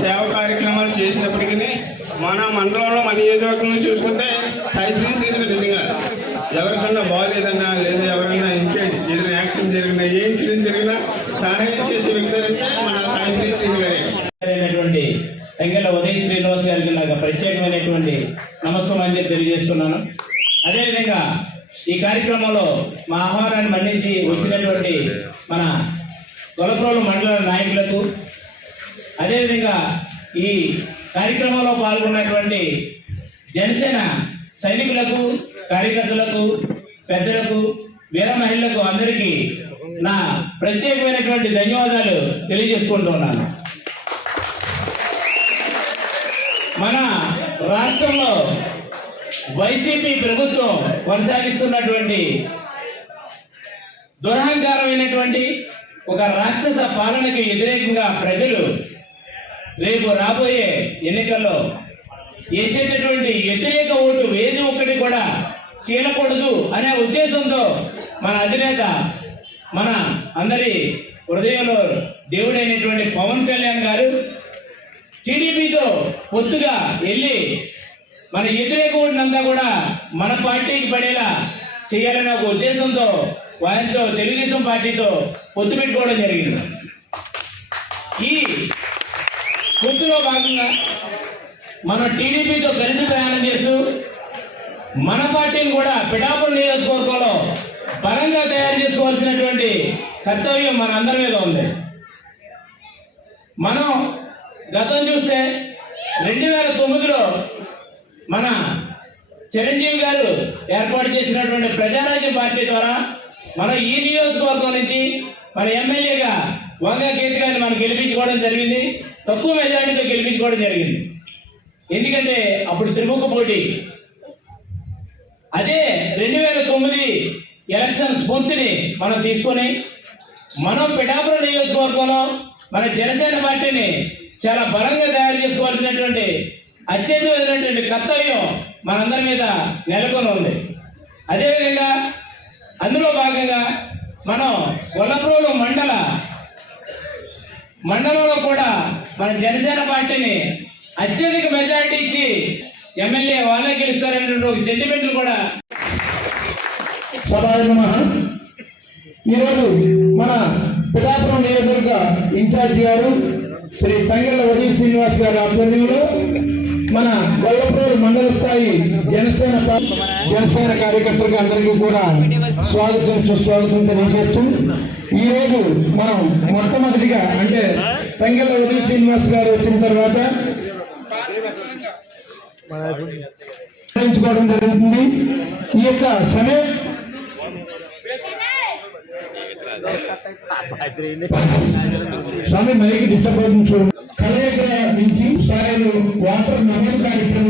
సేవ కార్యక్రమాలు చేసినప్పటికీ మన మండలంలో మన నియోజకవర్గంలో చూసుకుంటే సైకిల్ నిజంగా ఎవరికన్నా బాగోలేదన్నా లేదా ఎవరైనా ఇంకా ఏదైనా యాక్సిడెంట్ జరిగినా ఏ ఇన్సిడెంట్ జరిగినా సహాయం చేసే వ్యక్తి అంటే మన సైకిల్ శ్రీను గారే. తంగెళ్ళ ఉదయ శ్రీనివాస్ గారికి నాకు ప్రత్యేకమైనటువంటి నమస్కారం తెలియజేస్తున్నాను. అదేవిధంగా ఈ కార్యక్రమంలో మా ఆహ్వానాన్ని మన్నించి వచ్చినటువంటి మన గొల్లప్రోలు మండల నాయకులకు, అదేవిధంగా ఈ కార్యక్రమంలో పాల్గొన్నటువంటి జనసేన సైనికులకు, కార్యకర్తలకు, పెద్దలకు, వీర మహిళలకు అందరికీ నా ప్రత్యేకమైనటువంటి ధన్యవాదాలు తెలియజేసుకుంటున్నాను. మన రాష్ట్రంలో వైసీపీ ప్రభుత్వం కొనసాగిస్తున్నటువంటి దురహంకారమైనటువంటి ఒక రాక్షస పాలనకి వ్యతిరేకంగా ప్రజలు రేపు రాబోయే ఎన్నికల్లో వేసేటటువంటి వ్యతిరేక ఓటు ఏది ఒక్కటి కూడా చీలకూడదు అనే ఉద్దేశంతో మన అధినేత, మన అందరి హృదయంలో దేవుడైనటువంటి పవన్ కళ్యాణ్ గారు టీడీపీతో పొత్తుగా వెళ్ళి మన వ్యతిరేక ఓటునంతా కూడా మన పార్టీకి పడేలా చేయాలనే ఒక ఉద్దేశంతో వారితో తెలుగుదేశం పార్టీతో పొత్తు పెట్టుకోవడం జరిగింది. ఈ పొత్తులో భాగంగా మన టీడీపీతో కలిసి ప్రయాణం చేస్తూ మన పార్టీని కూడా పిఠాపురం నియోజకవర్గంలో బలంగా తయారు చేసుకోవాల్సినటువంటి కర్తవ్యం మన అందరి మీద ఉంది. మనం గతం చూస్తే 2009లో మన చిరంజీవి గారు ఏర్పాటు చేసినటువంటి ప్రజారాజ్యం పార్టీ ద్వారా మనం ఈ నియోజకవర్గం నుంచి మన ఎమ్మెల్యేగా వంగా కేతి గారిని మనం గెలిపించుకోవడం జరిగింది. తక్కువ మెజార్టీతో గెలిపించుకోవడం జరిగింది. ఎందుకంటే అప్పుడు త్రిముఖ పోటీ. అదే 2009 ఎలక్షన్ స్ఫూర్తిని మనం తీసుకొని మనం పిఠాపురం నియోజకవర్గంలో మన జనసేన పార్టీని చాలా బలంగా తయారు చేసుకోవాల్సినటువంటి అత్యధికమైనటువంటి కర్తవ్యం మనందరి మీద నెలకొని ఉంది. అదేవిధంగా అందులో భాగంగా మనం గొల్లప్రోలు మండలంలో కూడా మన జనసేన పార్టీని అత్యధిక మెజార్టీ ఇచ్చి ఎమ్మెల్యే వాళ్ళే గెలుస్తారనేటువంటి ఒక సెంటిమెంట్లు కూడా. ఈరోజు మన పిఠాపురం నియోజకవర్గ ఇన్ఛార్జి గారు శ్రీ తంగెళ్ళ ఉదయ శ్రీనివాస్ గారి ఆధ్వర్యంలో మన గొల్లప్రోలు మండల స్థాయి జనసేన కార్యకర్తలకు అందరికీ కూడా స్వాగతం సుస్వాగతం తెలియజేస్తూ ఈరోజు మనం మొట్టమొదటిగా అంటే తంగెళ్ళ ఉదయ శ్రీనివాస్ గారు వచ్చిన తర్వాత జరుగుతుంది. ఈ యొక్క సమయం స్వామి మైకి డిస్టర్బ్ అవుతుంది. కలయిక నుంచి స్థాయిలో వాటర్ నమోదు కార్యక్రమం